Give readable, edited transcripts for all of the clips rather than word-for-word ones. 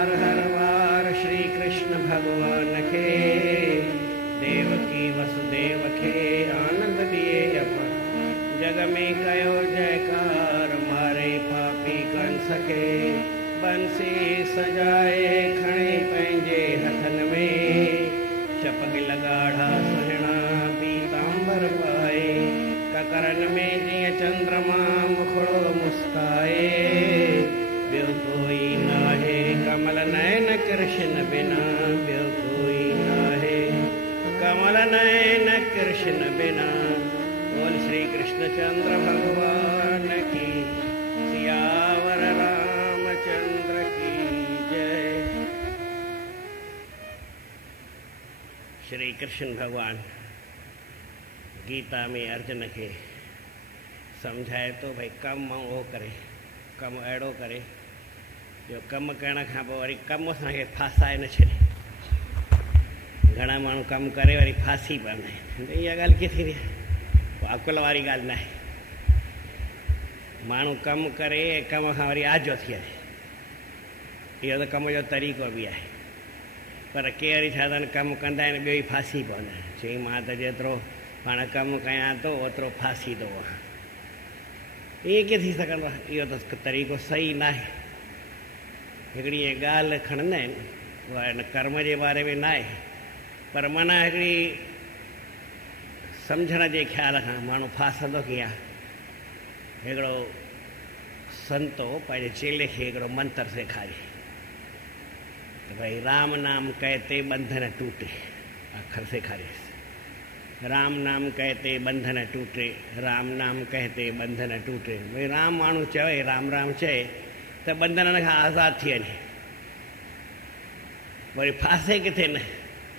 हर हर वार श्री कृष्ण भगवान खे देवकी वसुदेव खे आनंद दिए अपन जग में कयो जयकार मारे पापी कंस खे बंसी सजाए खणे पंहिंजे हथन में चपक लगाढ़ा सुहिणा पीतांबर पाए ककरन में जीअं चंद्रमा मुखड़ो मुस्काए ॿियो कोई नाहे कमल नयन कृष्ण बिना ॿियो कोई नाहे कमल नयन कृष्ण बिना। बोल श्री कृष्णचंद्र भगवान की सियावर रामचंद्र की जय। श्री कृष्ण भगवान गीता में अर्जुन के समझाए तो भाई कम वो करे कम अड़ो करे जो कम करण खां पोइ वरी कम असांखे फासाए न छॾे। घणा माण्हू कमु करे वरी फासी पवंदा आहिनि। इहा ॻाल्हि कीअं थींदी आहे? अकुल वारी ॻाल्हि न आहे। माण्हू कमु करे कम खां वरी आजो थी वञे, इहो त कम जो तरीक़ो बि आहे। पर के वरी छा अथनि कमु कंदा आहिनि ॿियो ई फासी पवंदा आहिनि। चई मां त जेतिरो पाण कमु कयां थो ओतिरो फासी थो वहां। ईअं कीअं थी सघंदो आहे? इहो त तरीक़ो सही न आहे। हिकिड़ी ईअं ॻाल्हि खणंदा आहिनि, उहा हिन कर्म जे बारे में न आहे, पर माना हिकिड़ी सम्झण जे ख़्याल खां माण्हू फासंदो कीअं। हिकिड़ो संतो पंहिंजे चेले खे हिकिड़ो मंत्र सेखारे त भई राम नाम कहते बंधन टूटे। अखर सेखारियसि, राम नाम कहते बंधन टूटे, राम नाम कहते बंधन टूटे। भई राम माण्हू चवे, राम राम चए त बंधननि खां आज़ादु थी वञे। वरी फासे किथे न,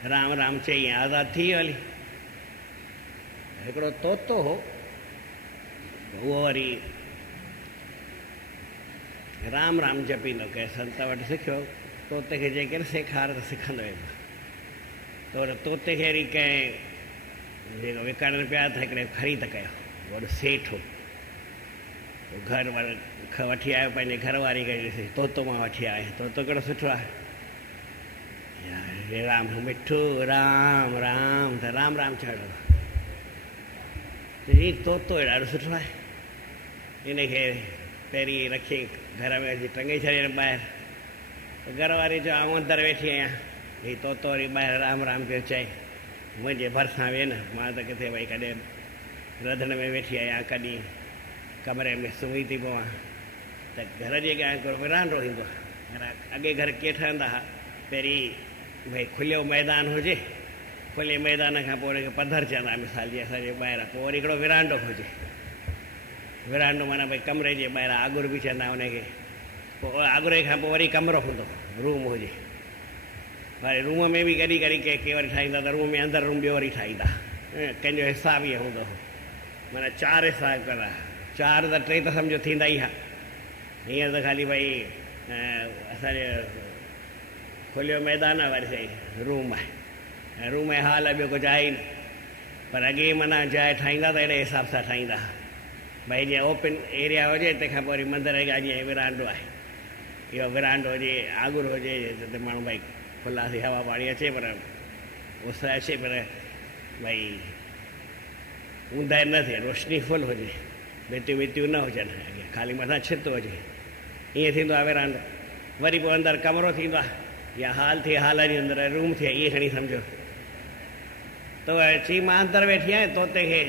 राम राम चई आज़ादु थी वियो हली। हिकिड़ो तोतो हो, उहो वरी राम राम जपींदो कंहिं संत वटि सिखियो। तोते खे चई करे सेखार त सिखंदो वेंदो। त वरी तोते खे वरी कंहिं जेको विकणनि पिया त हिकिड़े ख़रीद कयो। वॾो सेठ हो, घर वठी आयो पंहिंजे घरवारी खे। ॾिसी तोतो मां वठी आयो, तोतो कहिड़ो सुठो आहे। हे राम मिठो राम राम त राम राम चवणो। ही तोतो ॾाढो सुठो आहे। इनखे पहिरीं रखी घर में अची टंगे छॾियो ॿाहिरि। घरवारी चयो आऊं अंदरि वेठी आहियां। ही तोतो वरी ॿाहिरि राम राम पियो चए, मुंहिंजे भरिसां वेह न, मां त किथे भई कॾहिं रधण में वेठी आहियां, कॾहिं कमरे में सुम्ही थी पवां। त घर जे अॻियां हिकिड़ो विरांडो ईंदो आहे। अॻे घर कीअं ठहंदा हुआ? पहिरीं भई खुलियो मैदान हुजे, खुले मैदान खां पोइ हुनखे पधर चवंदा, मिसाल जी असांजे ॿाहिरां। पोइ वरी हिकिड़ो विरांडो हुजे। विरांडो माना भई कमरे जे ॿाहिरां आगुर बि चवंदा हुनखे। पोइ आगुरे खां पोइ वरी कमिरो हूंदो, रूम हुजे। वरी रूम में बि कॾहिं कॾहिं के वरी ठाहींदा त रूम में अंदरि रूम ॿियो वरी ठाहींदा। कंहिंजो हिसाब इहो हूंदो हो, माना 4 हिसाब कंदा। 4 त 3 त सम्झो थींदा ई हुआ। हींअर त ख़ाली भई असांजे खुलियो मैदान आहे, वरी साईं रूम आहे, रूम ऐं हाल ॿियो कुझु आहे ई न। पर अॻे माना जाइ ठाहींदा त अहिड़े हिसाब सां ठाहींदा हुआ। भई जीअं ओपन एरिया हुजे, तंहिंखां पोइ वरी मंदर जा जीअं विरांडो आहे, इहो विरांडो हुजे, आगुर हुजे, त माण्हू भई खुला थी हवा पाणी अचे, पर उस अचे, पर भई ऊंदाहि न थिए, रोशनी फुल हुजे, भितियूं वितियूं न हुजनि, ख़ाली मथां छित हुजे। ईअं थींदो आहे विरांडो। वरी पोइ अंदरि कमिरो थींदो आहे, या हाल थिए, हाल जे अंदरि रूम थिए, ईअं खणी सम्झो। त चई मां अंदरि वेठी आहियां, तोते खे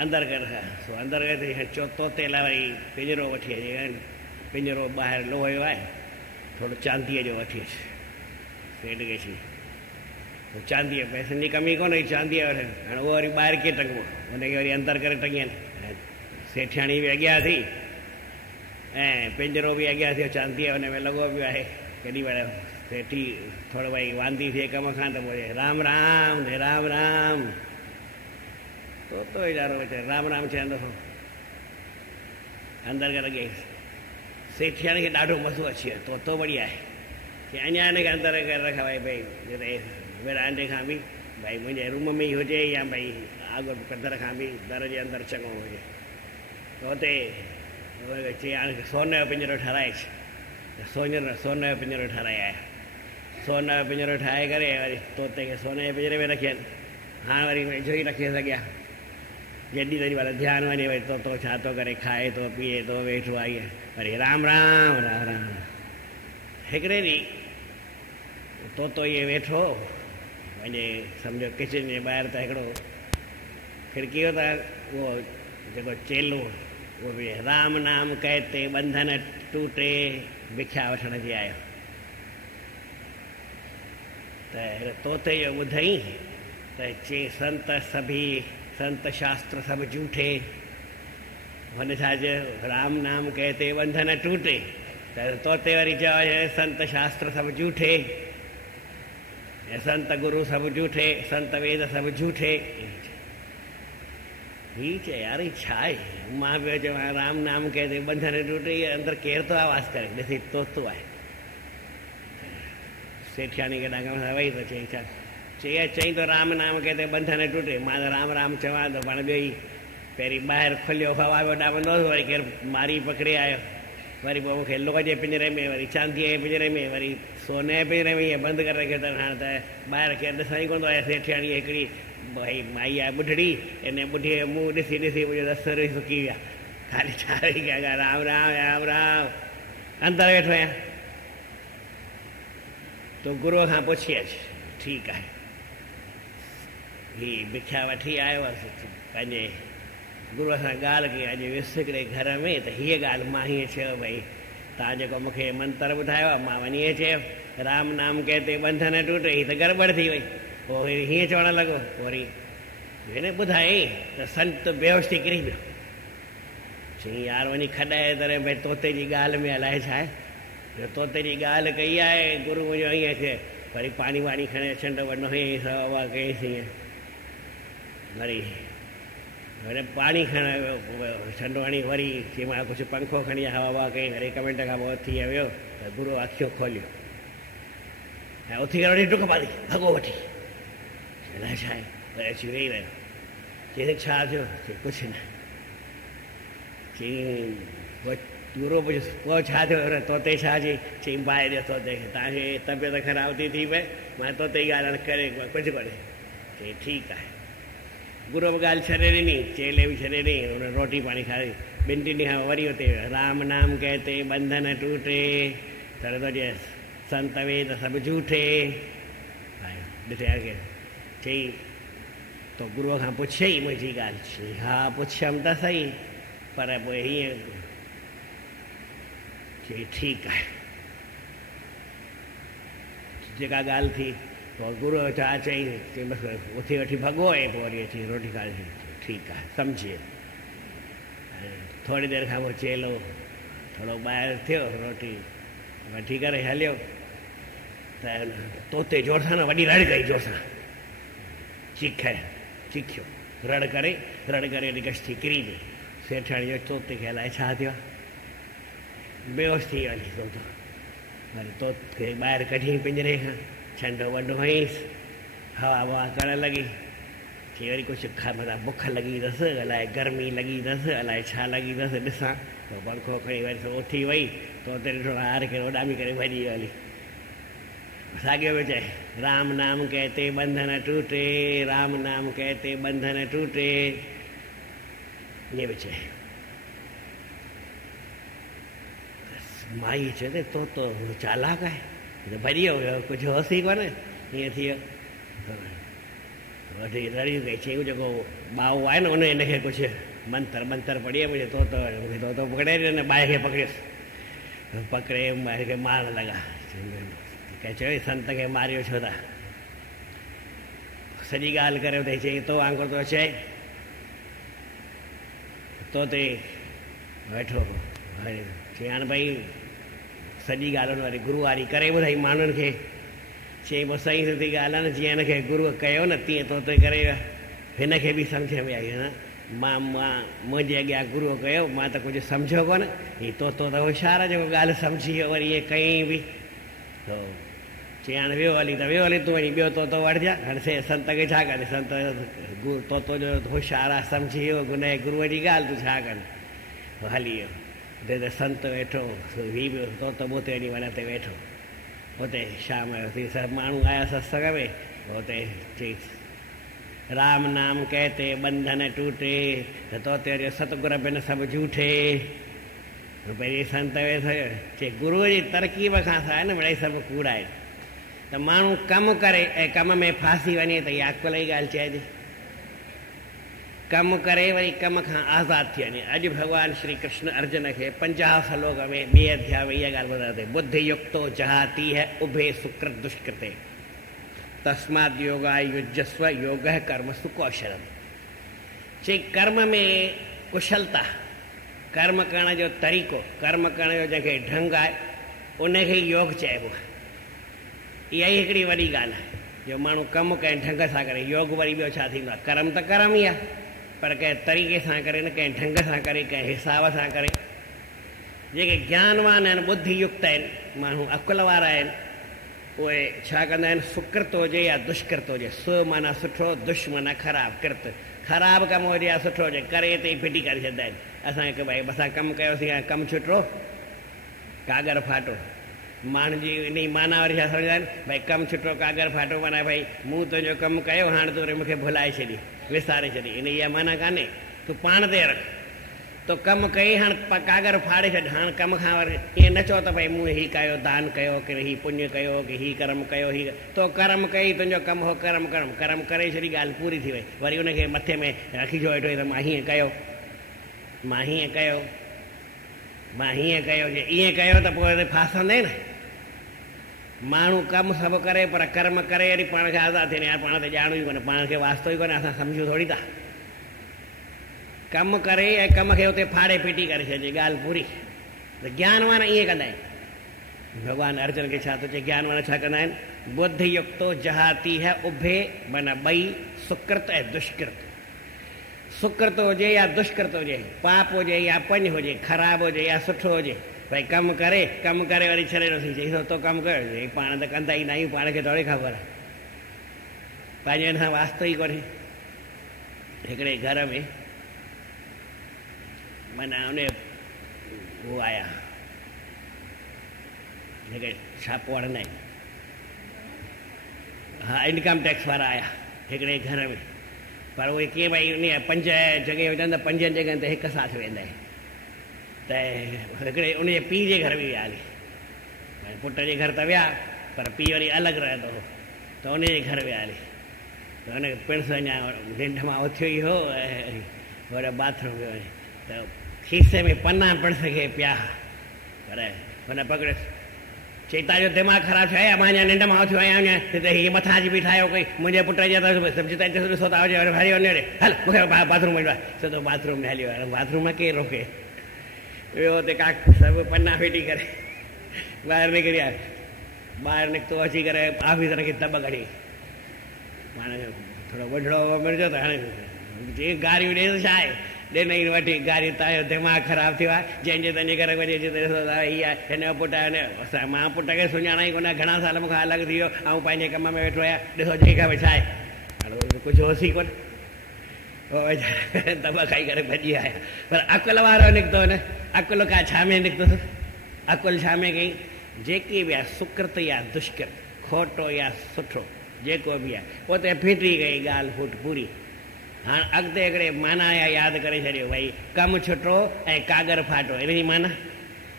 अंदरि करे रखां। सो अंदरि करे चो तोते लाइ वरी पिंजरो वठी अचे। पिंजरो ॿाहिरि लोहे जो आहे, थोरो चांदीअ जो वठी अचे। सेठ खे चई चांदीअ, पैसनि जी कमी कोन्हे, चांदीअ जो। हाणे उहो वरी ॿाहिरि कीअं टंगो, हुनखे वरी अंदरि करे टंगियनि। सेठाणी बि अॻियां थी ऐं पिंजरो बि अॻियां थियो, चांदीअ हुन में लॻो पियो आहे। केॾी महिल सेठी थोरो भई वांदी थिए कम खां, त पोइ राम राम राम राम। तोतो वीचारो राम राम चवंदो हो, अंदरि करे लॻे। सेठियाणी खे ॾाढो मज़ो अची वियो, तोतो बढ़िया आहे, की अञा हिनखे अंदरि करे रखां। भई विरांडे खां बि भई मुंहिंजे रूम में ई हुजे, या भई आगुर पधर खां बि दर जे अंदरि चङो हुजे। त हुते चई हाणे सोन जो पिंजरो ठाराएसि। त सोन जो पिंजरो ठाराए आया। सोन जो पिंजरो ठाहे करे वरी तोते खे सोने जे पिंजरे में रखियनि। हाणे वरी वेझो ई रखी सघिया। जॾहिं तॾहिं महिल ध्यानु वञे वरी तोतो छा थो करे, खाए थो पीए थो, वेठो आहे ईअं वरी राम राम राम राम। हिकिड़े ॾींहुं तोतो इहे वेठो वञे सम्झो किचन जे ॿाहिरि त हिकिड़ो खिड़की हो त उहो जेको चेलो उहो बि राम नाम कहते बंधन टूटे भिख्या वठण जे आयो। त तोते जो ॿुधई त चई संत सभी संत शास्त्र सभु झूठे। हुन छा चयो, राम नाम कहते बंधन टूटे। त तोते वरी चयो संत शास्त्र सभु झूठे, संत गुरु सभु झूठे, संत वेद सभु झूठे। ही चए यार ही छा आहे? मां पियो चवां राम नाम कहते बंधन टूटे, अंदरि केरु थो आवाज़ करे? ॾिसी तोतो आहे। सेठियाणी खे ॾाढा खां वई त चई छा? चई तो राम नाम कहते बंधन टूटे। मां त राम राम चवां थो, पाण ॿियो ई पहिरीं ॿाहिरि खुलियो हवा पियो ॾाबंदो हुओ, वरी केरु मारी पकिड़े आयो, वरी पोइ मूंखे लोह जे पिंजरे में, वरी चांदीअ जे पिंजरे में, वरी सोने जे पिंजरे में ईअं बंदि करे रखियो अथनि। हाणे त ॿाहिरि केरु ॾिसण ई कोन थो आहे। सेठियाणी हिकिड़ी भई माई आहे ॿुढड़ी, इन ॿुढीअ जो मुंहुं ॾिसी ॾिसी मुंहिंजो दस्तर ई सुकी विया। ख़ाली छा वेही कया राम राम राम राम। अंदरि वेठो आहियां, तूं गुरूअ खां पुछी अचु। ठीकु आहे, हीअ भिख्या वठी आयो हुअसि, पंहिंजे गुरूअ सां ॻाल्हि कई। अॼु वियुसि हिकिड़े घर में त हीअ ॻाल्हि मां हीअं चयो भई तव्हां जेको मूंखे मंत्र ॿुधायो आहे, मां वञी ईअं चयो राम नाम कहते बंधन टूटे। हीअ त गड़बड़ थी वई। पोइ हीअं चवणु लॻो, वरी हिन ॿुधाई त संत बेहोश थी किरी पियो। चई यार वञी खॾाए तरह भई तोते जी ॻाल्हि में अलाए छा आहे, तोते जी ॻाल्हि कई आहे, गुरू मुंहिंजो ईअं थिए। वरी पाणी वाणी खणे छंड वञो हीअं सवा कईसीं ईअं। वरी पाणी खणण वियो छंडो हणी, वरी चई मां कुझु पंखो खणी हवा ववा कई। वरी 1 मिंट खां पोइ उथी वियो त गुरू अखियूं खोलियो ऐं उथी करे वरी डुक पाती भॻो वठी। अलाए छा आहे? वरी अची वेही रहियो। चई छा थियो? चई कुझु न। चई गुरू पुछियोसि पोइ छा थियो? तोते छा चई? चई बाहि ॾियो तोते खे, तव्हांखे तबियत ख़राब थी पए, मां तोते जी ॻाल्हि करे कुझु कोन्हे। चई ठीकु आहे। गुरू बि ॻाल्हि छॾे ॾिनी, चेले बि छॾे ॾिनी, हुन रोटी पाणी खाई। 2 ॾींहं खां वरी हुते राम नाम कहते बंधन टूटे, चढ़े थो चए संत वेद सभु झूठे। ॾिठे खे चई तो गुरूअ खां पुछई मुंहिंजी ॻाल्हि? चई हा पुछियमि त सही, पर पोइ हीअं। चई ठीकु आहे, जेका ॻाल्हि थी। पोइ गुरूअ छा चई? चई बसि उथी वठी भॻो ऐं पोइ वरी अची रोटी खाई। ठीकु आहे, सम्झी। थोरी देरि खां पोइ चेलो थोरो ॿाहिरि थियो, रोटी वठी करे हलियो त तोते जोर सां न वॾी रड़ कई, जोर सां चिखियो, रड़ करे वरी गश थी किरी पई। सेठाणी जो तोते खे अलाए छा थियो, बेहोश थी वियो हली तोतो। वरी तोते ॿाहिरि कढी पिंजरे खां, छंडो वंडो हईंसि, हवा ववा करणु लॻी। चई वरी कुझु मथां बुख लॻी अथसि, अलाए गर्मी लॻी अथसि, अलाए छा लॻी अथसि, ॾिसां। पोइ पंखो खणी वरी उथी वई, तोते ॾिठो हार खे उॾामी करे भॼी वियो हली। साॻियो पियो चए राम नाम कहते बंधन टूटे, राम नाम कहते बंधन टूटे। ईअं पियो चए। माई चए तोतो चालाक आहे, भॼी वियो, कुझु होसि ई कोन्हे। ईअं थी वियो। वठी रड़ियूं कई। चई जेको ॿाऊ आहे न उन हिनखे कुझु मंत्र पढ़ी मुंहिंजो तोतो पकिड़े ॾिनो, बाहि खे पकिड़ियोसि, पकिड़े बाहि खे मारणु लॻा। कंहिं चयो संत खे मारियो छो था? सॼी ॻाल्हि करे त चई तो वांगुरु थो चए। तोते वेठो चई हाणे भई सॼी ॻाल्हि हुन वरी गुरू वारी करे ॿुधाई माण्हुनि खे। चई पोइ सही सुठी ॻाल्हि आहे न, जीअं हिनखे गुरूअ कयो न तीअं तोते करे हिनखे बि सम्झ में आई। न मां मुंहिंजे अॻियां गुरूअ कयो, मां त कुझु सम्झो कोन। हीअ तोतो त होशियारु आहे जेको ॻाल्हि सम्झी वियो, वरी ईअं कईं बि। चई हाणे वियो हली त वियो हली, तूं वरी ॿियो तोतो वठिजां। हाणे संत खे छा कनि? संत तोतो जो होशियारु आहे, सम्झी वियो गुरूअ जी ॻाल्हि, तूं छा कनि? हली वियो। हुते संत वेठो, ही बि तोतो ॿुते वञी वण ते वेठो। हुते शाम जो थी सभु माण्हू आया सत्संग में। हुते चई राम नाम कहते बंधन टूटे, त तोते वरी सतगुर बिन सभु झूठे। पहिरीं संत वेठो चई गुरूअ जी तरकीब खां सवाइ न मिड़ई सभु कूड़ा आहिनि। त माण्हू कमु करे ऐं कम में फासी वञे त इहा अकुल जी ॻाल्हि चइजे। कमु करे वरी कम खां आज़ादु थी वञे। अॼु भॻवानु श्री कृष्ण अर्जुन खे 50 श्लोक में 2 अध्याय में इहा ॻाल्हि ॿुधाए अथई, बुद्धि युक्तो जहाती है उभे सुकृत दुष्कृते तस्माद योगाय युज्यस्व योगः कर्मसु कौशलम। चई कर्म में कुशलता, कर्म करण जो तरीक़ो, कर्म करण जो जंहिंखे ढंग आहे उनखे योग चइबो आहे। इहा ई हिकिड़ी वॾी ॻाल्हि आहे जो माण्हू कमु कंहिं ढंग सां करे। योग वरी ॿियो छा थींदो आहे, कर्म त कर्म ई आहे, पर कंहिं तरीक़े सां करे न, कंहिं ढंग सां करे, कंहिं हिसाब सां करे। जेके ज्ञानवान आहिनि, बुद्धि युक्त आहिनि, माण्हू अकुल वारा आहिनि, उहे छा कंदा आहिनि, सुकृत हुजे या दुष्कृत हुजे, सु माना सुठो, दुष् माना ख़राबु, कृत ख़राबु कमु हुजे या सुठो हुजे, करे हिते ई फिटी करे छॾींदा आहिनि। असांखे भई असां कमु कयोसीं ऐं कमु छुटो, कागर फाटो। माण्हू जी इन जी माना वरी छा सम्झंदा आहिनि, भई कमु छुटो कागर फाटो माना भई मूं तुंहिंजो कमु कयो, हाणे तूं वरी मूंखे भुलाए छॾी, विसारे छॾी। इन इहा माना कान्हे, तूं पाण ते रख। तो कमु कई, हाणे कागर फाड़े छॾ। हाणे कम खां वरी ईअं न चओ त भई मूं हीउ कयो, दान कयो, की हीउ पुण्य कयो, की हीउ कर्म कयो, हीउ तो कर्म कई, तुंहिंजो कमु हो कर्म करे छॾी, ॻाल्हि पूरी थी वई। वरी उनखे मथे में रखिजो वेठो त मां हीअं कयो, मां हीअं कयो, मां हीअं कयो। जे ईअं कयो त पोइ फासंदे न। माण्हू कमु सभु करे पर कर्म करे वरी पाण खे आज़ादु थियनि। यार पाण ते ॼाणू ई कोन्हे, पाण खे वास्तो ई कोन्हे, असां सम्झूं थोरी था। कमु करे ऐं कम खे उते फाड़े फिटी करे छॾिजे, ॻाल्हि पूरी। त ज्ञानवान ईअं कंदा आहिनि। भॻवानु अर्जुन खे छा थो चए, ज्ञानवान छा कंदा आहिनि, बुद्धि युक्तो जहाती है उभे, माना ॿई सुकृत ऐं दुष्कृत। सुकृत हुजे या दुष्कृत हुजे, पाप हुजे या पुण्य हुजे, ख़राबु हुजे या सुठो हुजे, भई कमु करे वरी छॾे नथी। चई तो कमु कयो, पाण त कंदा ई न आहियूं, पाण खे थोरी ख़बर आहे, पंहिंजे हिन सां वास्तो ई कोन्हे। हिकिड़े घर में माना उन उहो आया, जेके छापो हणंदा आहिनि, हा इनकम टैक्स वारा आया हिकिड़े घर में। पर उहे कीअं भई उन 5 जॻह हुजनि त 5 जॻहियुनि ते हिकु साथ वेंदा आहिनि। त हिकिड़े उनजे पीउ जे घर में विया हली, पुट जे घर त विया, पर पीउ वरी अलॻि रहंदो हो, त उनजे घर विया हली। त हुनखे पिणस अञा निंड मां उथियो ई हो, ऐं वरी बाथरूम वियो वञे त खीसे में पना पिणस खे पिया, पर हुन पकड़ियोसि। चई तव्हांजो दिमाग़ ख़राबु छा आहे, मां अञा निंड मां उथियो आहियां, अञा हिते हीअ मथां अची बीठायो कोई मुंहिंजे पुट जे सम्झि त ॾिसो था हुजे, हली वञे हल मूंखे बाथरूम वञिणो आहे। सिधो बाथरूम में हली वियो। बाथरूम में केरु रोके, वियो हुते का सभु पना फिटी करे ॿाहिरि निकिरी आयो। ॿाहिरि निकितो अची करे ऑफिसर खे दॿ कढी, हाणे थोरो वढड़ो मिलंदो त हाणे जीअं गारियूं ॾे त छा आहे, ॾिनई वठी गारियूं। तव्हांजो दिमाग़ ख़राबु थियो आहे, जंहिंजे तंहिंजे घर वञी अची त ॾिसो था हीअ हिन जो पुटु आहे, असां मां पुट खे सुञाणा ई कोन, घणा साल मूंखां अलॻि थी वियो, ऐं पंहिंजे कम में वेठो आहियां, ॾिसो जेका बि छा आहे। हाणे कुझु होसि ई कोन्हे, पोइ दॿा खाई करे भॼी आया। पर अकुल वारो निकितो न, अकुल खां छा में निकितोसि, अकुल छा में कई, जेकी बि आहे सुकृत या दुष्कृत, खोटो या सुठो, जेको बि आहे उते फिटी गई ॻाल्हि फुट पूरी। हाणे अॻिते हिकिड़े माना या यादि करे छॾियो, भई कमु छुटो ऐं कागर फाटो, इन जी माना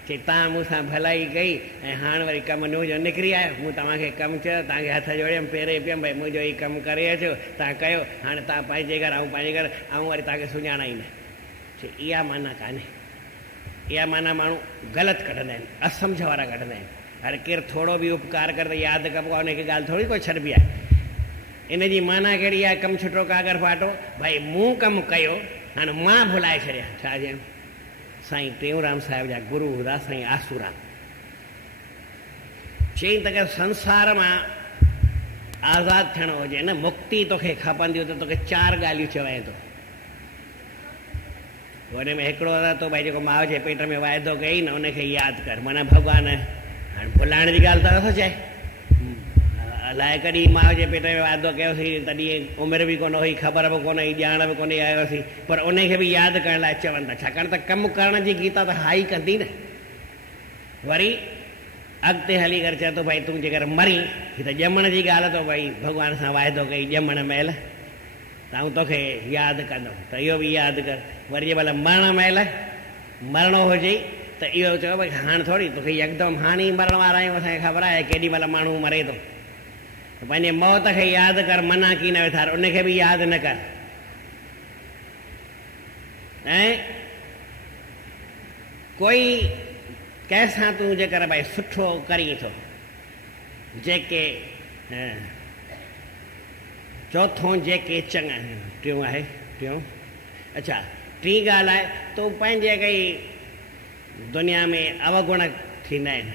चई तव्हां मूंसां भलाई कई ऐं हाणे वरी कमु मुंहिंजो निकिरी आयो, मूं तव्हांखे कमु चयो, तव्हांखे हथ जोड़ियमि, पेरे पियमि, भई मुंहिंजो ई कमु करे अचो, तव्हां कयो, हाणे तव्हां पंहिंजे घर, ऐं पंहिंजे घर, ऐं वरी तव्हांखे सुञाणा ई न। चई इहा माना कान्हे, इहा माना माण्हू ग़लति कढंदा आहिनि, असमझ वारा कढंदा आहिनि। हर केरु थोरो बि उपकार करे त यादि कबो आहे, हुनखे ॻाल्हि थोरी कोई छॾिबी आहे। इन जी माना कहिड़ी आहे, कमु छुटो कागर फाटो, भई मूं कमु कयो, हाणे मां भुलाए छॾिया। छा चयमि, साईं टेऊंराम साहिब जा गुरू हुआ साईं आसूराम, चई त संसार मां आज़ादु थियणो हुजे न, मुक्ति तोखे खपंदी हुजे, तोखे 4 ॻाल्हियूं चवां थो। हुन में हिकिड़ो त तो भई जेको माउ जे पेट में वाइदो कई न, उनखे यादि कर, माना भॻवानु। हाणे भुलाइण जी ॻाल्हि त नथो चए, अलाए कॾहिं माउ जे पेट में वाइदो कयोसीं तॾहिं उमिरि बि कोन हुई, ख़बर बि कोन हुई, ॼाण बि कोन आयोसीं, पर उनखे बि यादि करण लाइ चवनि था, छाकाणि त कमु करण जी गीता त हाई कंदी न। वरी अॻिते हली करे चए थो भई तूं जेकर मरी, हीअ त ॼमण जी ॻाल्हि आहे, त भई भॻवान सां वाइदो कई ॼमण महिल त आऊं तोखे यादि कंदुमि, त इहो बि यादि कर। वरी जंहिं महिल मरण महिल मरणो हुजे त इहो चयो भई हाणे थोरी तोखे यकदमि हाणे ई मरण वारा आहियूं, असांखे ख़बर आहे केॾी महिल माण्हू मरे थो, पंहिंजे मौत खे यादि कर, मना की न विथार, उनखे बि यादि न कर। ऐं कोई कंहिंसां तूं जेकर भई सुठो करीं थो, जेके चौथों जेके चङा, टियों आहे टियों, अच्छा टी ॻाल्हि आहे तूं पंहिंजे कई दुनिया में अवगुण थींदा आहिनि,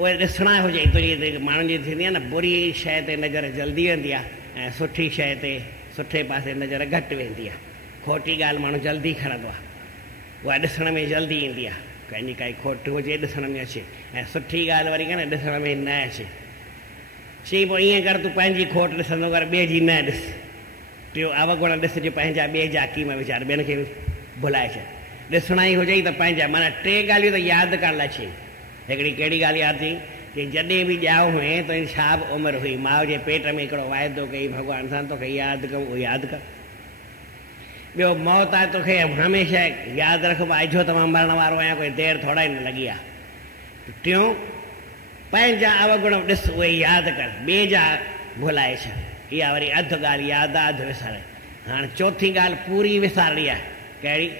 उहे ॾिसणा हुजे, तुंहिंजी माण्हुनि जी थींदी आहे न, बुरी शइ ते नज़र जल्दी वेंदी आहे ऐं सुठी शइ ते, सुठे पासे नज़र घटि वेंदी आहे। खोटी ॻाल्हि माण्हू जल्दी खणंदो आहे, उहा ॾिसण में जल्दी ईंदी आहे, कंहिंजी काई खोट हुजे ॾिसण में अचे, ऐं सुठी ॻाल्हि वरी न ॾिसण में न अचे। चई पोइ ईअं कर, तूं पंहिंजी खोट ॾिसंदो कर, ॿिए जी न ॾिस। टियों अवगुण ॾिसजे पंहिंजा, ॿिए जा कीम वीचार, ॿियनि खे भुलाए छॾ। ॾिसणा ई हुजे त पंहिंजा, माना टे ॻाल्हियूं त यादि करण लाइ चई। हिकिड़ी कहिड़ी ॻाल्हि यादि थी कि जॾहिं बि ॼाओ हुए तुंहिंजी छा बि उमिरि हुई, माउ जे पेट में हिकिड़ो वाइदो कई भॻवान सां, तोखे यादि कयूं, उहो यादि कर। ॿियो मौत आहे, तोखे हमेशह यादि रख, अॼो त मां मरण वारो आहियां, कोई देरि थोरा ई न लॻी आहे। टियों पंहिंजा अवगुण ॾिस, उहे यादि कर, ॿिए जा भुलाए छॾ। इहा वरी अधु ॻाल्हि यादि आहे, अधु विसारे। हाणे चौथी ॻाल्हि पूरी विसारणी आहे, कहिड़ी?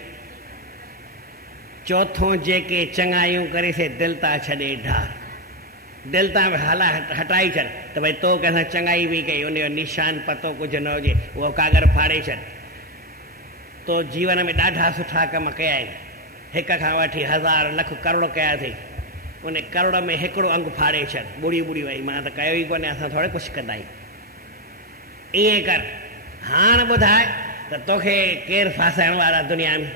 चौथों जेके चङायूं करे से दिलि तां छॾे ढार, दिलि तां हला हटाई छॾ, त भई तो कंहिंसां चङाई बि कई, उनजो निशान पतो कुझु न हुजे, उहो कागर फाड़े छॾ। तो जीवन में ॾाढा सुठा कम कया आहिनि, हिक खां वठी 1000 लख करोड़ कया अथई, उन करोड़ में हिकिड़ो अंग फाड़े छॾ, ॿुड़ी ॿुड़ी वई, मां त कयो ई कोन्हे, असां थोरे कुझु कंदा आहियूं। ईअं कर, हाणे ॿुधाए त तोखे केरु फासाइण वारा दुनिया में?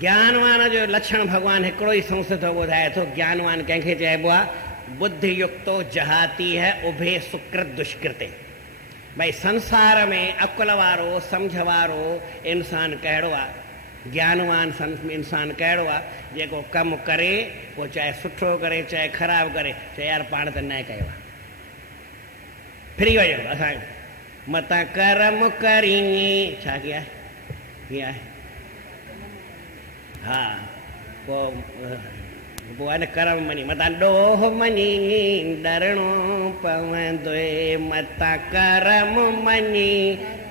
ज्ञानवान जो लक्षण भॻवानु हिकिड़ो ई संस थो ॿुधाए थो। ज्ञानवान कंहिंखे चइबो आहे? बुद्धि युक्तो जहाती है उभे सुकृत दुष्कृते। भई संसार में अकुल वारो, सम्झ वारो इंसान कहिड़ो आहे? ज्ञानवान इंसान कहिड़ो आहे? जेको कमु करे पोइ चाहे सुठो करे चाहे ख़राबु करे, चए यार पाण त न कयो आहे, फिरी वियो असां मतां कर्म करी, छा कया कीअं आहे? हा, पोइ आहे न कर्म मनी, मतां ॾोह मनी डरणो पवंदो, मतां कर्म मनी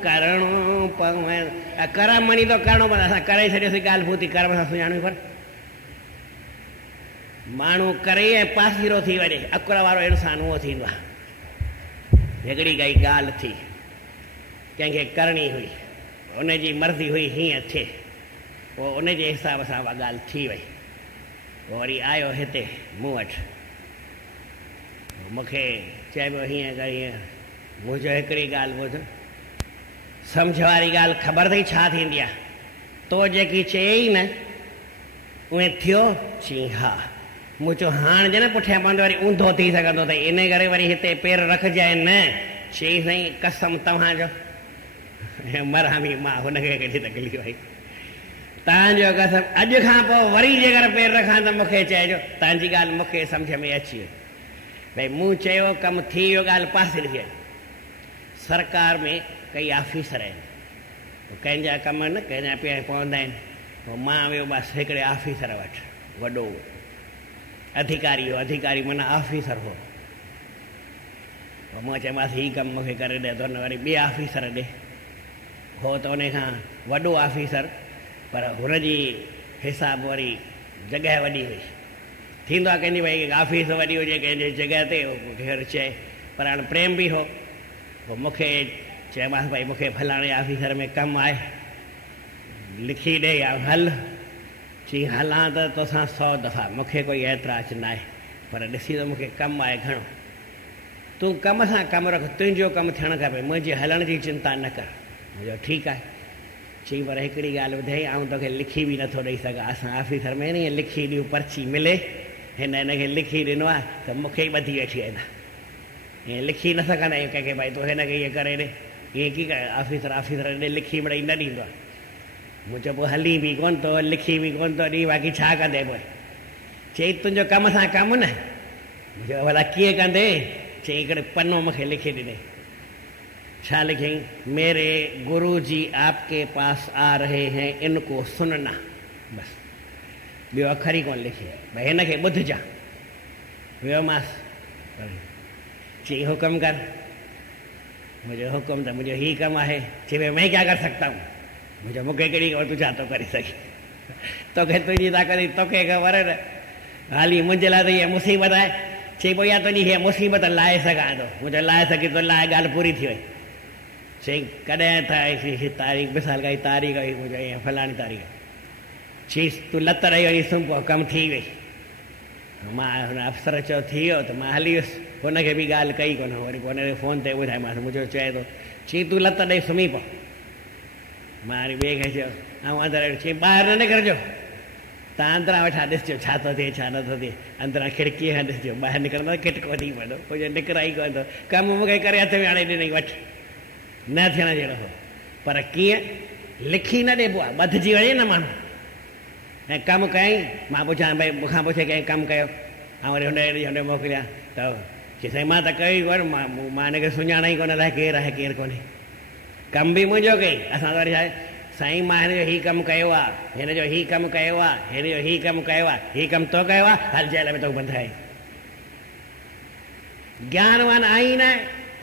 करणो पवंदो। कर्म मनी तो करणो पवंदो, असां करे छॾियोसीं ॻाल्हि पूती, कर्म सां सुञाणूं पर माण्हू करे ऐं पासीरो थी वञे, अकुल वारो इंसानु उहो थींदो आहे। हिकिड़ी काई ॻाल्हि थी, कंहिंखे करणी हुई, उनजी मर्ज़ी हुई हीअं थिए, पोइ उनजे हिसाब सां उहा ॻाल्हि थी वई। पोइ वरी आयो हिते मूं वटि, मूंखे चइबो हीअं कर हीअं, मूं चयो हिकिड़ी ॻाल्हि ॿुध, सम्झ वारी ॻाल्हि ख़बर अथई छा थींदी आहे? तो जेकी चयई न उहे थियो? चई हा। मूं चयो हाणे जे न पुठियां पवंदो वरी ऊंधो थी सघंदो अथई, इन करे वरी हिते पेर रखजांइ न। चई साईं कसम तव्हांजो, मरामी मां हुनखे केॾी तकलीफ़ आई, तव्हांजो कसम अॼु खां पोइ वरी जेकर पेर रखां त मूंखे चइजो, तव्हांजी ॻाल्हि मूंखे सम्झ में अची वई। भई मूं चयो कमु थी वियो, ॻाल्हि पासे थी वई। सरकार में कई ऑफिसर आहिनि, कंहिंजा कम न कंहिंजा पिया पवंदा आहिनि। पोइ मां वियो बसि हिकिड़े ऑफिसर वटि, वॾो अधिकारी हो, अधिकारी माना ऑफिसर हो। पोइ मां चयोमांसि हीउ कमु मूंखे करे ॾे, त हुन वरी ॿिए ऑफिसर ॾे, हो त उन खां वॾो ऑफिसर, पर हुनजी हिसाब वरी जॻह वॾी हुई। थींदो आहे कंहिंजी भई ऑफिस वॾी हुजे कंहिंजे जॻह ते केरु चए, पर हाणे प्रेम बि हो। पोइ मूंखे चयोमांसि भई मूंखे फलाणे ऑफिसर में कमु आहे, लिखी ॾे या हल। चई हलां त तोसां 100 दफ़ा, मूंखे कोई एतिराज़ न आहे, पर ॾिसी त मूंखे कमु आहे घणो। तूं कम सां कमु रख, तुंहिंजो कमु थियणु खपे, मुंहिंजे हलण जी चिंता न कर। मुंहिंजो ठीकु आहे। चई पर हिकिड़ी ॻाल्हि ॿुधाई, आउं तोखे लिखी बि नथो ॾेई सघां, असां ऑफिसर में न ईअं लिखी ॾियूं पर्ची मिले, हिनखे लिखी ॾिनो आहे त मूंखे ई ॿधी वेठी आहे। ईअं लिखी न सघंदा आहियूं कंहिंखे भाई तूं हिनखे ईअं करे ॾे, ईअं की ऑफिसर ॾे लिखी मिड़ई न ॾींदो आहे। मूं चयो पोइ हली बि कोन थो, लिखी बि कोन थो ॾी, बाक़ी छा कंदे पोइ? चई तुंहिंजो कम सां कमु न। मूं चयो भला कीअं कंदे? चई हिकिड़े पनो मूंखे लिखी ॾिनई। छा लिखियईं? मेरे गुरु जी आपके पास आ रहे हैं, इनको सुनना। बसि ॿियो अखर ई कोन लिखी। भई हिनखे ॿुधजां। वियोमांसि, चई हुकुम कर। मुंहिंजो हुकुम त मुंहिंजो हीउ कमु आहे। चई भई मैं क्या कर सकता हूँ? मुंहिंजो मूंखे कहिड़ी ख़बर तूं छा थो करे सघीं? तोखे तुंहिंजी ताक़त तोखे ख़बर न। हाली मुंहिंजे लाइ त इहा मुसीबत आहे। चई पोइ इहा तुंहिंजी हीअ मुसीबत लाहे सघां थो। मुंहिंजो लाहे सघी थो, लाहे ॻाल्हि पूरी थी वई। चई कॾहिं ठाही तारीख़? मिसाल काई तारीख़ हुई, मुंहिंजो ईअं फलाणी तारीख़। चईसि तूं लत रही वई सुम्ही पोइ कमु थी वई। मां हुन अफ़सर चयो थी वियो त मां हली वियुसि। हुनखे बि ॻाल्हि कई कोन। वरी पोइ हुनखे फ़ोन ते ॿुधायोमांसि। मुंहिंजो चए थो, चई तूं लत ॾेई सुम्ही पओ। मां वरी ॿिए खे चयो ऐं अंदरि। चई ॿाहिरि न निकिरजो, तव्हां अंदरां वेठा ॾिसजो छा थो थिए छा नथो थिए। अंदरां खिड़कीअ खां ॾिसजो, ॿाहिरि निकिरंदो किटको थी पवंदो। मुंहिंजो निकिराई कोन थो। कमु मूंखे करे हथ में आणे ॾिनई, वठि न थियण जहिड़ो हो। पर कीअं? लिखी न ॾिबो आहे, ॿधिजी वञे न माण्हू। ऐं कमु कयईं, मां पुछां भई मूंखां पुछे कंहिं कमु कयो, ऐं वरी हुन मोकिलिया त चई साईं मां त कयो ई कोन, मां हिनखे सुञाणा ई कोन अलाए केरु आहे केरु कोन्हे। कमु बि मुंहिंजो कई। असां त वरी छा आहे, साईं मां हिनजो हीउ कमु कयो आहे, हिनजो हीउ कमु कयो आहे, हिनजो हीउ कमु कयो आहे, हीउ कमु तो कयो आहे, हल जेल में तोखे बंधाई। ज्ञानवान आई न,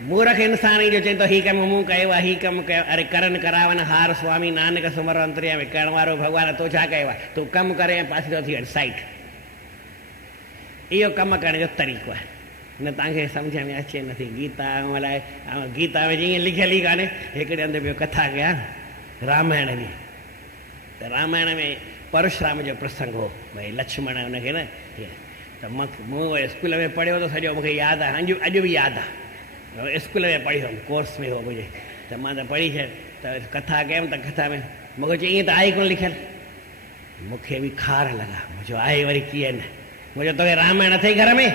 मूर्ख इंसान ई जो चए थो हीउ कमु मूं कयो आहे, हीउ कमु कयो। अरे करन करावन हार स्वामी नानक सुमर अंतरिया में करण वारो भॻवान तो छा कयो आहे? तूं कमु करे ऐं पासे थो थी वञ साइड। इहो कमु करण जो तरीक़ो आहे। न तव्हांखे सम्झ में अचे नथी। गीता अलाए गीता में जीअं लिखियलु ई कान्हे। हिकिड़े हंधि ॿियो कथा कया रामायण जी। त रामायण में परशुराम जो प्रसंग हो। भई लक्ष्मण हुनखे न त मूं स्कूल में पढ़ियो त सॼो मूंखे यादि आहे, अॼु बि यादि आहे। स्कूल में पढ़ी हुउमि, कोर्स में हो मुंहिंजे, त मां त पढ़ी छॾ। त कथा कयमि त कथा में मूंखे चई ईअं त आहे कोन लिखियलु। मूंखे बि खार लॻा। मुंहिंजो आहे वरी कीअं न? मुंहिंजो तोखे रामायण अथई घर में?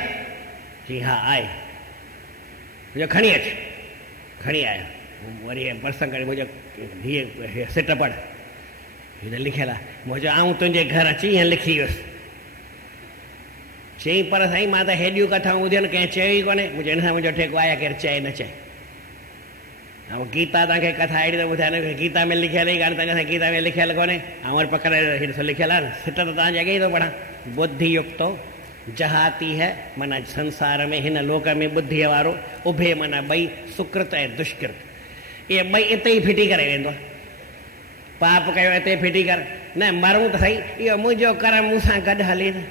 चई हा आहे। मुंहिंजो खणी अच। खणी आयो। वरी प्रसंग करे मुंहिंजो हीअ सिट पढ़, हीअ त लिखियलु आहे। मुंहिंजो आऊं तुंहिंजे घर अची ईअं लिखी वियुसि। चई पर साईं मां त हेॾियूं कथाऊं ॿुधियूं आहिनि, कंहिं चयो ई कोन्हे। मुंहिंजे हिन सां मुंहिंजो ठेको आहे केरु चए न चए। ऐं गीता तव्हांखे कथा अहिड़ी त ॿुधाए न, गीता में लिखियलु ई कान्हे, तव्हांजे गीता में लिखियलु कोन्हे। ऐं वरी पकड़े ॾिसो लिखियलु आहे, सिट त तव्हांजे अॻे ई थो पढ़ां। बुद्धि युक्तो जहाती है, माना संसार में हिन लोक में बुद्धीअ वारो उभे, माना ॿई सुकृत ऐं दुष्कृत, इहे ॿई इते ई फिटी करे वेंदो। पाप कयो हिते फिटी कर, न मरूं त सही, इहो मुंहिंजो कर्म मूंसां गॾु हले न,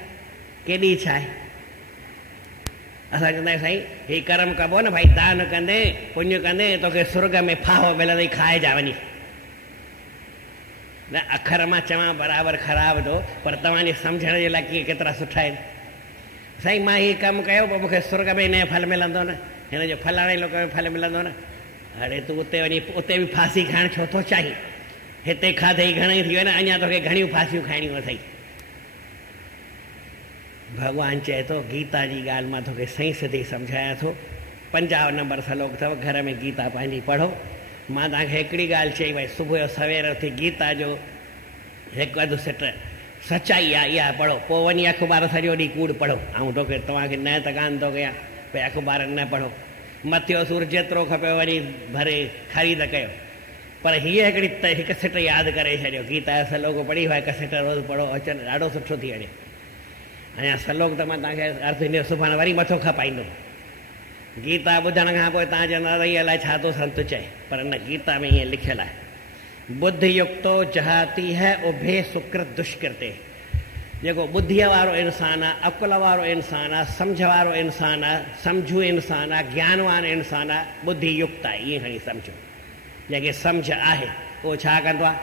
केॾी छा आहे। असां चवंदा आहियूं साईं हीउ कर्म कबो न, भाई दान कंदे पुञ कंदे तोखे स्वर्ग में फाहो मिलंदई, खाइजा वञी। न अखर मां चवां बराबरि ख़राबु थो, पर तव्हांजे सम्झण जे लाइ कीअं केतिरा सुठा आहिनि। साईं मां हीउ कमु कयो पोइ मूंखे स्वर्ग में हिन जो फल मिलंदो न, हिन जो फलाणे लोक में फल मिलंदो न। अड़े तूं उते वञी उते बि फांसी खाइणु छो थो चाहीं? हिते खाधई घणेई थी वियो न, अञा तोखे घणियूं फांसियूं खाइणियूं अथई। भॻवानु चए थो गीता जी ॻाल्हि मां तोखे सही सिधी सम्झायां थो। 50 नंबर सलोक अथव, घर में गीता पंहिंजी पढ़ो। मां तव्हांखे हिकिड़ी ॻाल्हि चई, भई सुबुह जो सवेर उथी गीता जो हिकु अधु सिट सचाई आहे इहा पढ़ो, पोइ वञी अख़बार सॼो ॾींहुं कूड़ पढ़ो। ऐं तोखे तव्हांखे न त कान थो कयां भई अख़बार न पढ़ो, मथियो सूर जेतिरो खपे वञी भरे ख़रीद कयो। पर हीअ हिकु सिट यादि करे छॾियो, गीता जो सलोक पढ़ी भाई हिकु सिट रोज़ु पढ़ो, अचनि ॾाढो सुठो थी वञे। अञा सलोक त मां तव्हांखे अर्थ ॾिनो, सुभाणे वरी मथो खपाईंदो। गीता ॿुधण खां पोइ तव्हां चवंदा त इहा अलाए छा थो संत चए, पर न गीता में ईअं लिखियलु आहे, बुद्धि युक्तो जहाती है उभे सुकृत दुष्कृते। जेको ॿुधीअ वारो इंसानु आहे, अकुल वारो इंसानु आहे, सम्झ वारो इंसानु आहे, सम्झू इंसानु आहे, ज्ञानवान इंसानु आहे, बुद्धि युक्त आहे, ईअं खणी सम्झो। जंहिंखे सम्झ आहे उहो छा कंदो आहे?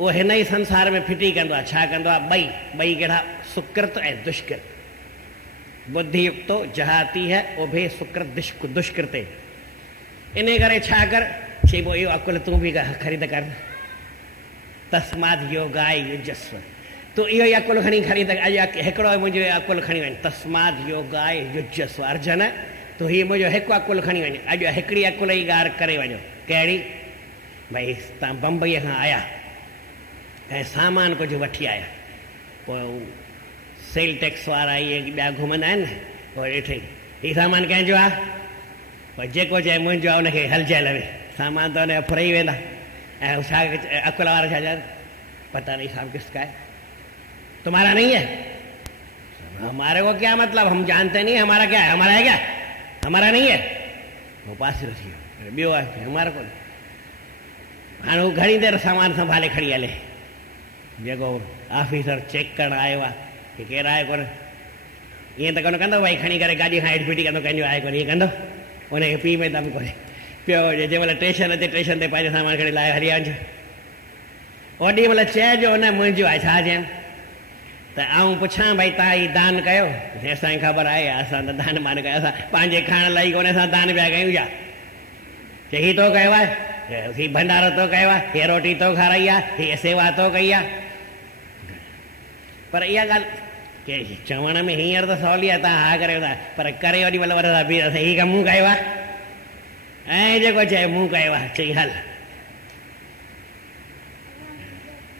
उहो हिन ई संसार में फिटी कंदो आहे। छा कंदो आहे? ॿई कहिड़ा? सुकृत ऐं दुष्कृत। बुद्धि युक्तो जहाती है उभे सुकृत दुष्कृते। इन करे छा कर, चई पोइ इहो अकुल तूं बि ख़रीद कर। तस्माद योगाय युजस्व, तूं इहो ई अकुलु खणी खणी त अॼु हिकिड़ो मुंहिंजो अकुलु खणी वञ। तस्माद योगाय युज्यस्व अर्जुन, तूं हीउ मुंहिंजो हिकु अकुलु खणी वञ। अॼु हिकिड़ी अकुल जी ॻाल्हि करे वञो। कहिड़ी? भई तव्हां बम्बईअ खां आया ऐं सामान कुझु वठी आया, पोइ सेल टैक्स वारा इहे ॿिया घुमंदा आहिनि न, पोइ ॾिठई हीउ सामान कंहिंजो आहे, पोइ जेको चए मुंहिंजो आहे उनखे हलजाए लवे, सामान त हुनजा फुरई वेंदा। ऐं छा अकुल वारा छा चवनि, पता नहीं साहब किसका है, तुम्हारा नहीं है, हमारे को क्या मतलब, हम जानते नहीं हमारा क्या है, हमारा है क्या, हमारा नहीं है, वो पासिरो थी वियो। ॿियो आहे हमारा को। हाणे हू घणी देरि सामान संभाले खणी हले, जेको ऑफिसर चेक करणु आयो आहे की केरु आहे कोन, ईअं त कोन कंदो भई खणी करे गाॾी खां हेठि बीठी कंदो कंहिंजो आहे कोन, ईअं कंदो उनखे पी में दम कोन्हे पियो हुजे। जंहिंमहिल स्टेशन ते पंहिंजो सामान खणी लाहे हली वञे, ओॾी महिल चइजो न मुंहिंजो आहे, छा चयनि त आऊं पुछां भई तव्हां हीउ दान कयो, असांखे ख़बर आहे असां त दान बान कयो, असां पंहिंजे खाइण लाइ कोन्हे, असां दान पिया कयूं छा, चए हीउ तो कयो आहे, हीउ भंडारो तो कयो आहे, हीअ रोटी तो खाराई आहे, हीअ सेवा तो कई आहे। पर इहा ॻाल्हि के चवण में हींअर त सवली आहे, तव्हां हा करियो था, पर करे ओॾी महिल वरंदा बीह, हीउ कमु मूं कयो आहे, ऐं जेको चए मूं कयो आहे, चई हल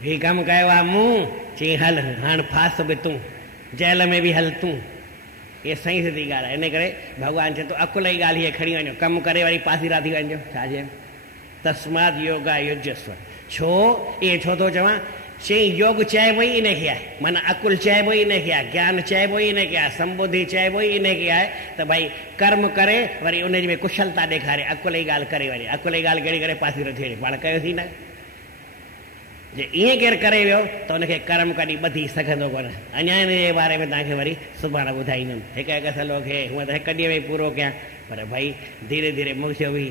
हीउ कमु कयो आहे मूं, चई हल हाणे फास बि तूं, जेल में बि हल तूं। इहा सही सिधी ॻाल्हि आहे। इन करे भॻवानु चए थो अकुल जी ॻाल्हि हीअ खणी वञो, कमु करे वरी पासीरा थी वञिजो। छा चए? तस्माद योगा युज्यस्व। छो इहे छो थो चवां? चई योग चइबो ई इनखे आहे, माना अकुल चइबो ई इनखे आहे, ज्ञान चइबो ई इनखे आहे, संबुद्धि चइबो ई इनखे आहे त भई कर्म करे वरी उनजी में कुशलता ॾेखारे, अकुल जी ॻाल्हि करे वञे। अकुल जी ॻाल्हि कहिड़ी करे पासीरो थी वञे, पाण कयोसीं न। जे ईअं केरु करे वियो त हुनखे कर्म कॾहिं ॿधी सघंदो कोन। अञा हिन जे बारे में तव्हांखे वरी सुभाणे ॿुधाईंदुमि, हिकु हिकु सलो खे हूअं त हिकु ॾींहं में पूरो कयां, पर भई धीरे धीरे मुंहिंजो बि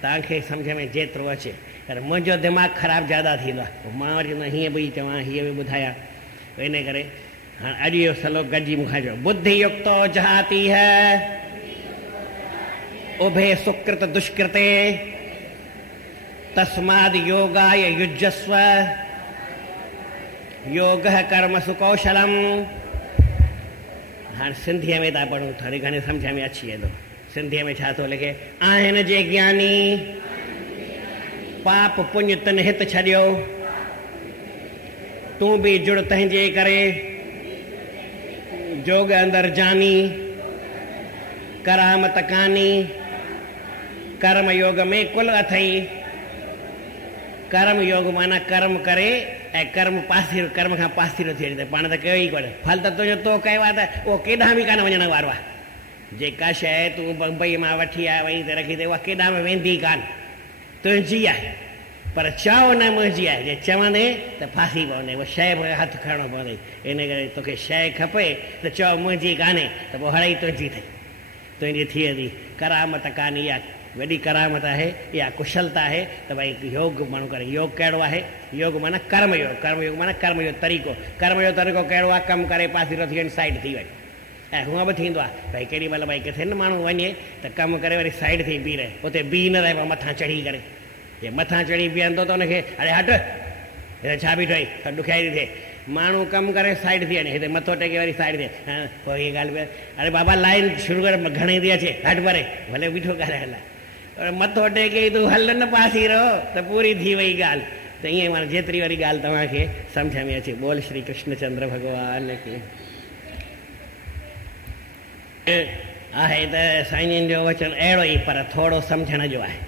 तव्हांखे सम्झ में जेतिरो अचे, पर मुंहिंजो दिमाग़ु ख़राबु ज़्यादा थींदो आहे, मां वरी चवंदो हीअं बि चवां हीअं बि ॿुधायां। इन करे हाणे अॼु इहो सलो गॾिजी मूंखां चयो, बुद्धि युक्तो जहाती है उभे सुकृत दुष्कृते तस्माद योगाय युज्यस्व योगः कर्मसु कौशलम। हाणे सिंधीअ में था पढ़ूं, थोरी घणी सम्झ में अची वेंदो। सिंधीअ में छा थो लिखे? आहिनि जे ज्ञानी पाप पुण्य तन हित छॾियो, तूं बि जुड़ तंहिंजे करे जोग अंदरि जानी करामत कानी। कर्म योग में कुल अथई, कर्म योग माना कर्म करे ऐं कर्म पासीरो, कर्म खां पासीरो थी वञे, पाण त कयो ई कोन्हे, फल त तुंहिंजो तो कयो आहे त उहो केॾांहुं बि कान वञण वारो आहे। जेका शइ तूं बम्बई मां वठी आया वहीं त रखी अथई, उहा केॾांहुं बि वेंदी कान, तुंहिंजी आहे, पर चओ न मुंहिंजी आहे। जे चवंदे त फासी पवंदे, उहा शइ हथु खणणो पवंदई। इन करे तोखे शइ खपे त चओ मुंहिंजी कान्हे, त पोइ हड़ई तुंहिंजी अथई, तुंहिंजी थी वेंदी। करामत कान, इहा वॾी करामत आहे, इहा कुशलता आहे त भई योग माण्हू करे। योग कहिड़ो आहे? योग माना कर्मयोग, कर्मयोग माना कर्म जो तरीक़ो। कर्म जो तरीक़ो कहिड़ो आहे? कमु करे पासीरो थी वञे, साइड थी वञे। ऐं हूअं बि थींदो आहे भई केॾी महिल भई किथे न माण्हू वञे त कमु करे वरी साइड थी बीह रहे, उते बीह न रहे, मथां चढ़ी करे। जे मथां चढ़ी बीहंदो त हुनखे अरे हट, हिते छा बीठो आई, त ॾुखियाई थी थिए। माण्हू कमु करे साइड थी वञे, हिते मथो टेके वरी साइड थिए। हा पोइ हीअ ॻाल्हि बि, अरे बाबा लाइन शुरू करे घणी थी अचे, हट भरे भले बीठो करे हल, मथो टेके तूं हल न पासीरो त पूरी थी वई ॻाल्हि। त ईअं माना जेतिरी वरी ॻाल्हि तव्हांखे सम्झ में अचे। बोल श्री कृष्णचंद्र भॻवान खे। आहे त साईं जन जो वचन अहिड़ो ई, पर थोरो सम्झण जो आहे।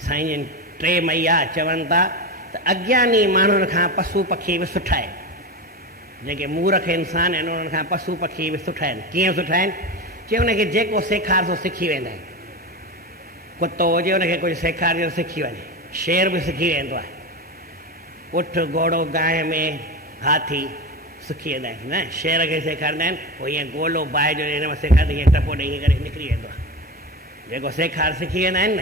साईं जन टे मैया चवनि था त अज्ञानी माण्हुनि खां पशु पखी बि सुठा आहिनि, जेके मूर्ख इंसान आहिनि उन्हनि खां पशु पखी बि सुठा आहिनि। कीअं सुठा आहिनि? चए हुनखे जेको सेखार सो सिखी वेंदा आहिनि। कुतो हुजे हुनखे कुझु सेखारियो सिखी वञे, शेर बि सिखी वेंदो आहे, उठ घोड़ो गांइ में हाथी सिखी वेंदा आहिनि न। शेर खे सेखारींदा आहिनि, पोइ ईअं गोलो बाहि जो हिन में सेखारींदा, ईअं टपो ॾेई करे निकिरी वेंदो आहे। जेको सेखार सिखी वेंदा आहिनि न।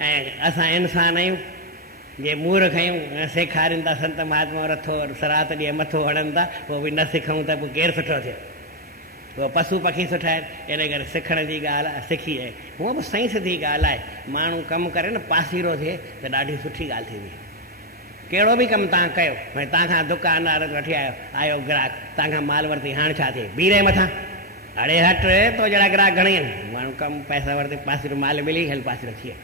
ऐं असां इंसान आहियूं, जे मूर्ख आहियूं, सेखारीनि था संत महात्मा रथो सरात ॾींहुं मथो हणनि था, पोइ बि न सिखूं त पोइ केरु सुठो थियो? उहो पशु पखी सुठा आहिनि। इन करे सिखण जी ॻाल्हि आहे, सिखी आहे। हूअं बि सही सिधी ॻाल्हि आहे, माण्हू कमु करे न पासीरो थिए त ॾाढी सुठी ॻाल्हि थींदी। कहिड़ो बि कमु तव्हां कयो, भई तव्हां खां दुकानदार वठी आयो ग्राहक, तव्हां खां माल वरिती, हाणे छा थिए बीरे मथां अड़े हट तो जहिड़ा ग्राहक घणे आहिनि, माण्हू कमु पैसा वरिती पासीरो माल मिली हल पासीरो थिए।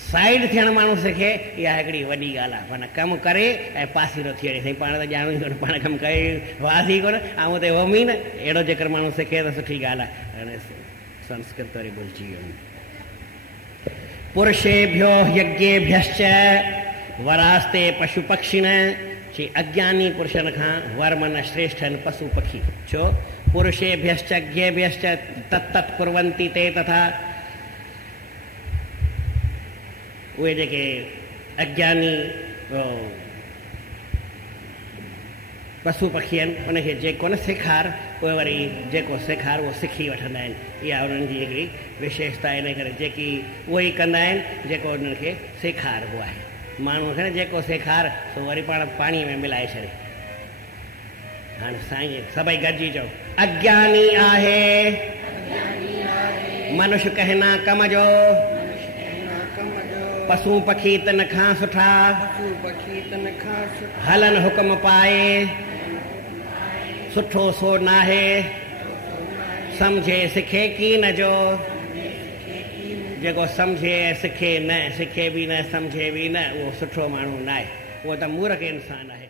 साइड थियणु माण्हू सिखे, इहा हिकिड़ी वॾी ॻाल्हि आहे। माना कमु करे ऐं पासीरो थी वञे, साईं पाण त ॼाणूं ई कोन, पाण कमु करे वासी कोन ऐं हुते वमी न, अहिड़ो जेकर माण्हू सिखे त सुठी ॻाल्हि आहे। संस्कृत वरी भुलिजी वियो। पुरुषेभ्यो यज्ञेभ्यश्च वरास्ते पशु पक्षिण, चई अज्ञानी पुरुषनि खां वर मन श्रेष्ठ आहिनि पशु पखी। छो? पुरुषेभ्यश्च ज्ञेभ्यश्च तत्तत् कुर्वन्ति ते तथा, उहे जेके अज्ञानी पशु पखी आहिनि उनखे जेको न सेखार, उहे वरी जेको सेखार उहो सिखी वठंदा आहिनि। इहा उन्हनि जी हिकिड़ी विशेषता, इन करे जेकी उहे ई कंदा आहिनि जेको उन्हनि खे सेखारिबो आहे। माण्हू खे न जेको सेखार सो वरी पाण पाणीअ में मिलाए छॾे। हाणे साईं सभई गॾिजी चओ, अज्ञानी आहे मनुष्य कहना कम जो, पशु पखी तन खां सुठा, हलन हुकुम पाए, सुठो सो नाहे, सम्झे सिखे की न जो। जेको सम्झे सिखे न, सिखे बि न सम्झे बि न, उहो सुठो माण्हू न आहे, उहो त मूर्ख इंसान आहे।